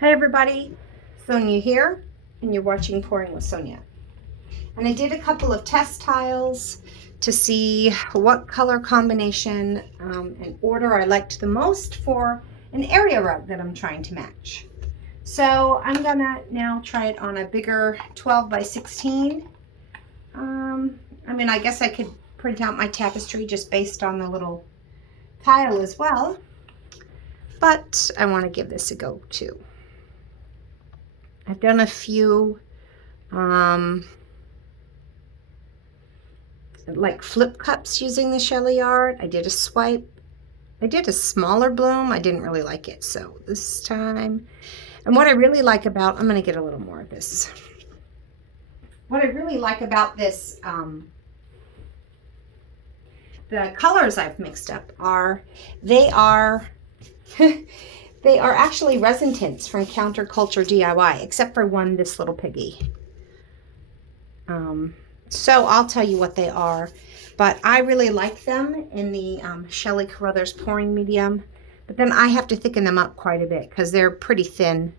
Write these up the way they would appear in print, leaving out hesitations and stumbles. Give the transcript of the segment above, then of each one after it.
Hi everybody, Sonia here, and you're watching Pouring with Sonia. And I did a couple of test tiles to see what color combination and order I liked the most for an area rug that I'm trying to match. So I'm gonna now try it on a bigger 12 by 16. I guess I could print out my tapestry just based on the little tile as well, but I want to give this a go too. I've done a few like flip cups using the Shelly Art. I did a swipe. I did a smaller bloom. I didn't really like it, so this time. And what I really like about, I'm going to get a little more of this. What I really like about this, the colors I've mixed up are, they are actually resin tints from Counterculture DIY, except for one, this little piggy. So I'll tell you what they are, but I really like them in the Shelley Carruthers pouring medium, but then I have to thicken them up quite a bit because they're pretty thin,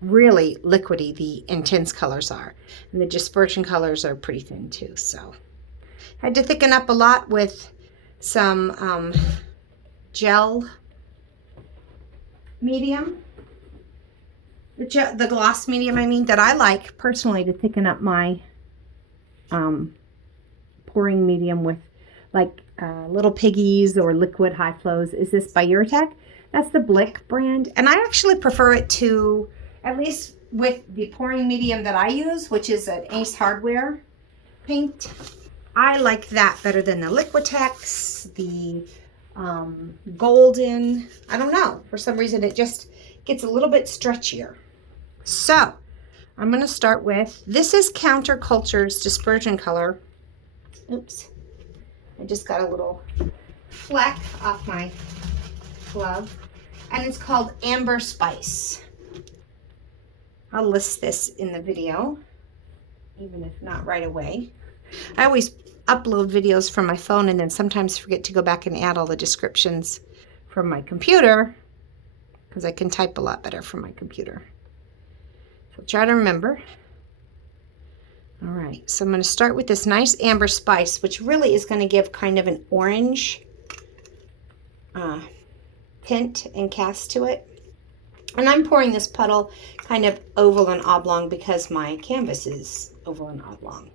really liquidy, the intense colors are, and the dispersion colors are pretty thin too. So I had to thicken up a lot with some gel medium, the gloss medium, that I like personally to thicken up my pouring medium with, like Little Piggies or Liquid High Flows. Is this by Urtec? That's the Blick brand, and I actually prefer it to, at least with the pouring medium that I use, which is an Ace Hardware paint. I like that better than the Liquitex, the Golden. I don't know, for some reason it just gets a little bit stretchier. So I'm going to start with, this is Counterculture's dispersion color. Oops, I just got a little fleck off my glove, and it's called Amber Spice. I'll list this in the video, even if not right away. I always upload videos from my phone and then sometimes forget to go back and add all the descriptions from my computer, because I can type a lot better from my computer. So try to remember. All right, so I'm going to start with this nice Amber Spice, which really is going to give kind of an orange tint and cast to it. And I'm pouring this puddle kind of oval and oblong because my canvas is oval and oblong.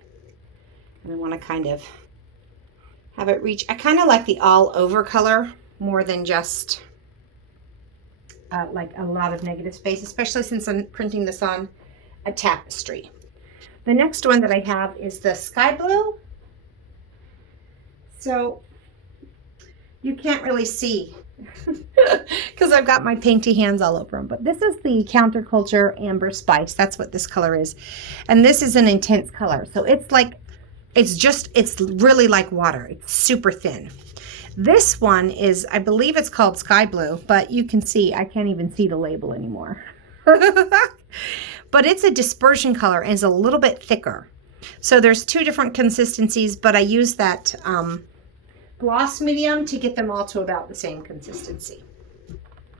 And I want to kind of have it reach. I kind of like the all over color more than just like a lot of negative space, especially since I'm printing this on a tapestry. The next one that I have is the Sky Blue. So you can't really see because I've got my painty hands all over them, but this is the Counterculture Amber Spice. That's what this color is. And this is an intense color. So it's like, it's really like water. It's super thin. This one is, I believe it's called Sky Blue, but you can see, I can't even see the label anymore. But it's a dispersion color and is a little bit thicker. So there's two different consistencies, but I use that gloss medium to get them all to about the same consistency.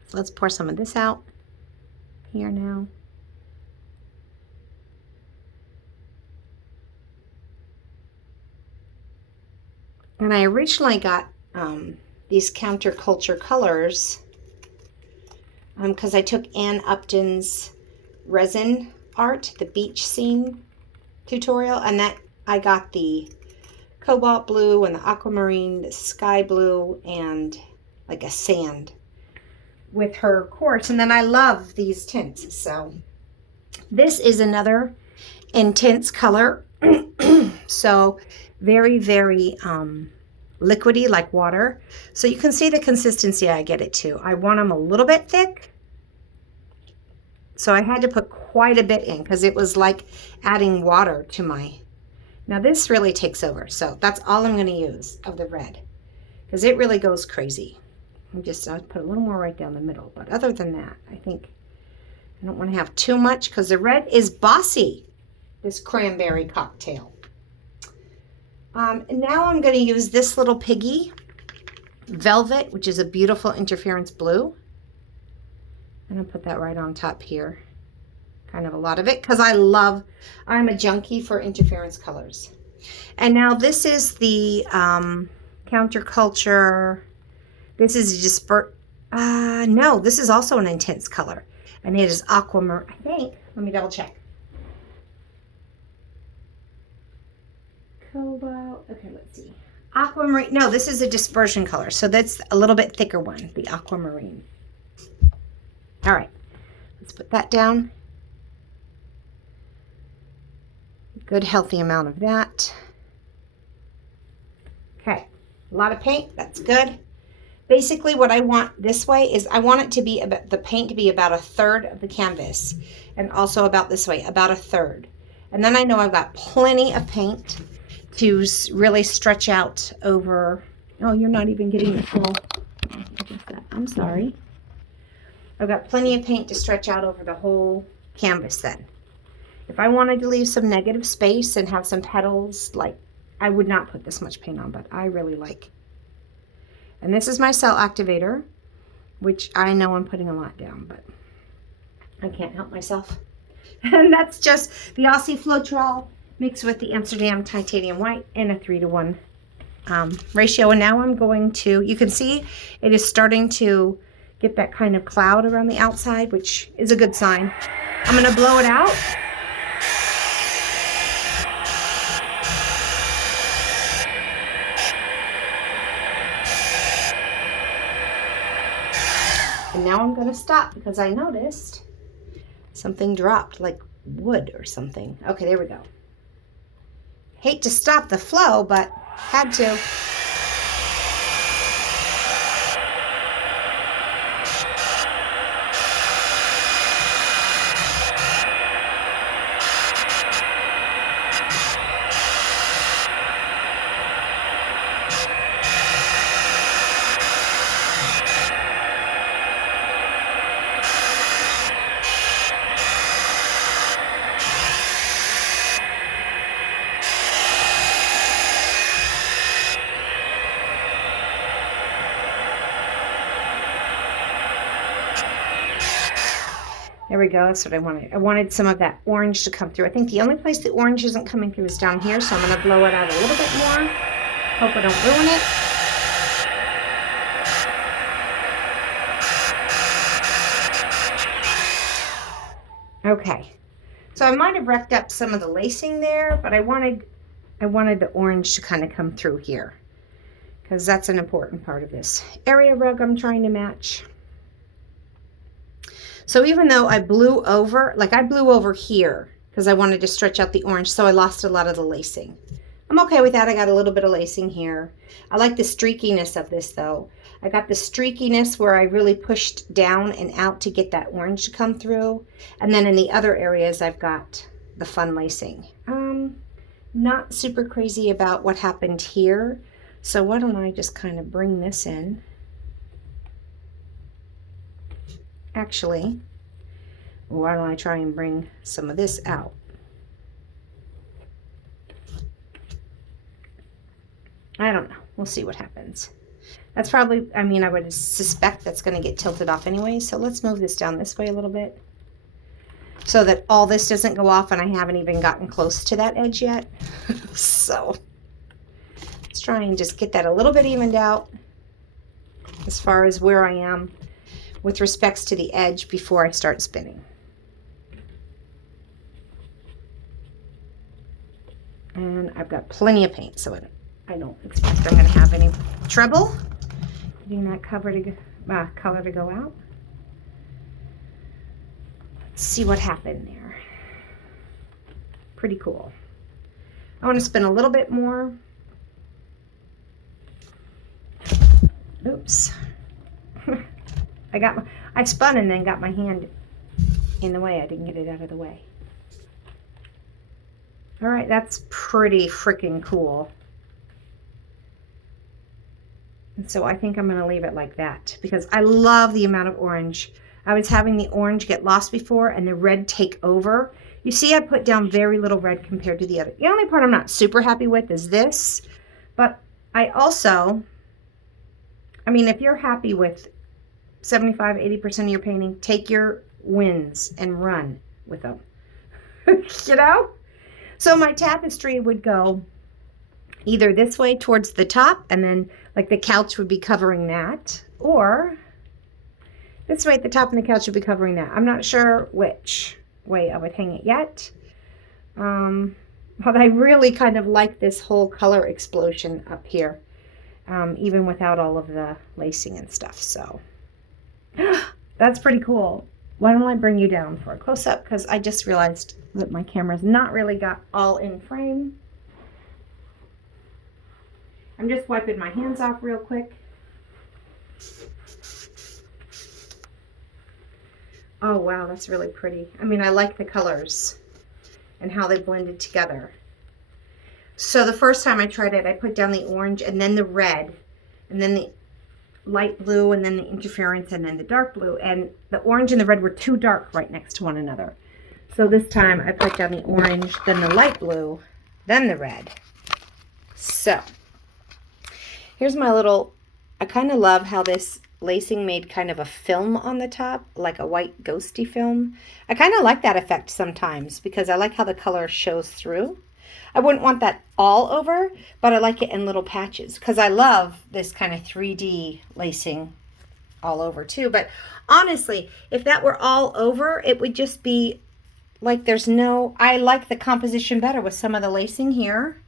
So let's pour some of this out here now. And I originally got these Counterculture colors because I took Ann Upton's resin art, the beach scene tutorial, and that I got the cobalt blue and the aquamarine, the sky blue, and like a sand with her quartz. And then I love these tints. So this is another intense color. So very, very liquidy, like water. So you can see the consistency I get it to. I want them a little bit thick. So I had to put quite a bit in because it was like adding water to my... Now this really takes over. So that's all I'm going to use of the red because it really goes crazy. I'll put a little more right down the middle. But other than that, I think I don't want to have too much because the red is bossy, this cranberry cocktail. And now I'm going to use this Little Piggy Velvet, which is a beautiful interference blue. And I'll put that right on top here. Kind of a lot of it because I'm a junkie for interference colors. And now this is the Counterculture. This is just no, this is also an intense color. And it is aquamarine, I think. Let me double check. Cobalt. Okay, let's see. Aquamarine. No, this is a dispersion color. So that's a little bit thicker one, the aquamarine. All right. Let's put that down. Good healthy amount of that. Okay. A lot of paint. That's good. Basically what I want this way is I want it to be about the paint to be about a third of the canvas, and also about this way, about a third. And then I know I've got plenty of paint to really stretch out over. Oh, you're not even getting the full. I'm sorry. I've got plenty of paint to stretch out over the whole canvas then. If I wanted to leave some negative space and have some petals, like, I would not put this much paint on, but I really like. And this is my cell activator, which I know I'm putting a lot down, but I can't help myself. And that's just the Aussie Floetrol mixed with the Amsterdam Titanium White in a 3-to-1 ratio. And now I'm going to, you can see it is starting to get that kind of cloud around the outside, which is a good sign. I'm going to blow it out. And now I'm going to stop because I noticed something dropped, like wood or something. Okay, there we go. Hate to stop the flow, but had to. There we go. That's what I wanted. I wanted some of that orange to come through. I think the only place the orange isn't coming through is down here, so I'm going to blow it out a little bit more. Hope I don't ruin it. Okay. So I might have wrecked up some of the lacing there, but I wanted the orange to kind of come through here because that's an important part of this area rug I'm trying to match. So even though I blew over here because I wanted to stretch out the orange, so I lost a lot of the lacing. I'm okay with that. I got a little bit of lacing here. I like the streakiness of this though. I got the streakiness where I really pushed down and out to get that orange to come through. And then in the other areas, I've got the fun lacing. Not super crazy about what happened here. So why don't I just kind of bring this in? Actually, why don't I try and bring some of this out? I don't know. We'll see what happens. That's probably, I mean, I would suspect that's going to get tilted off anyway. So let's move this down this way a little bit so that all this doesn't go off and I haven't even gotten close to that edge yet. So let's try and just get that a little bit evened out as far as where I am with respects to the edge before I start spinning. And I've got plenty of paint, so I don't expect I'm going to have any trouble getting that color to go out. Let's see what happened there. Pretty cool. I want to spin a little bit more. Oops. I spun and then got my hand in the way. I didn't get it out of the way. All right, that's pretty freaking cool. And so I think I'm going to leave it like that because I love the amount of orange. I was having the orange get lost before and the red take over. You see, I put down very little red compared to the other. The only part I'm not super happy with is this, but I also, I mean, if you're happy with 75, 80% of your painting, take your wins and run with them. You know? So my tapestry would go either this way towards the top, and then like the couch would be covering that, or this way at the top and the couch would be covering that. I'm not sure which way I would hang it yet. But I really kind of like this whole color explosion up here, even without all of the lacing and stuff. So that's pretty cool. Why don't I bring you down for a close-up, because I just realized that my camera's not really got all in frame. I'm just wiping my hands off real quick. Oh wow, that's really pretty. I mean, I like the colors and how they blended together. So the first time I tried it, I put down the orange and then the red and then the light blue and then the interference and then the dark blue, and the orange and the red were too dark right next to one another. So this time I put down the orange, then the light blue, then the red. So here's my little, I kind of love how this lacing made kind of a film on the top, like a white ghosty film. I kind of like that effect sometimes because I like how the color shows through. I wouldn't want that all over, but I like it in little patches because I love this kind of 3D lacing all over too. But honestly, if that were all over, it would just be like there's no, I like the composition better with some of the lacing here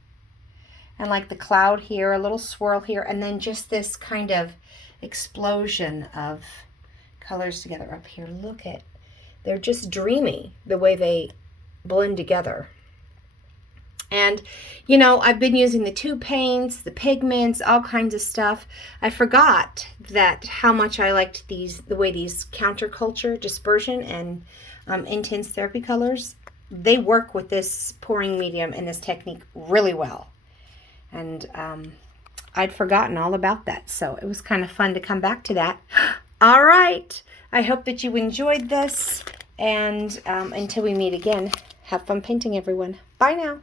and like the cloud here, a little swirl here, and then just this kind of explosion of colors together up here. Look at, they're just dreamy the way they blend together. And you know, I've been using the tube paints, the pigments, all kinds of stuff. I forgot that how much I liked these, the way these counterculture, dispersion, and intense therapy colors, they work with this pouring medium and this technique really well. And I'd forgotten all about that, so it was kind of fun to come back to that. All right, I hope that you enjoyed this, and until we meet again, have fun painting, everyone. Bye now.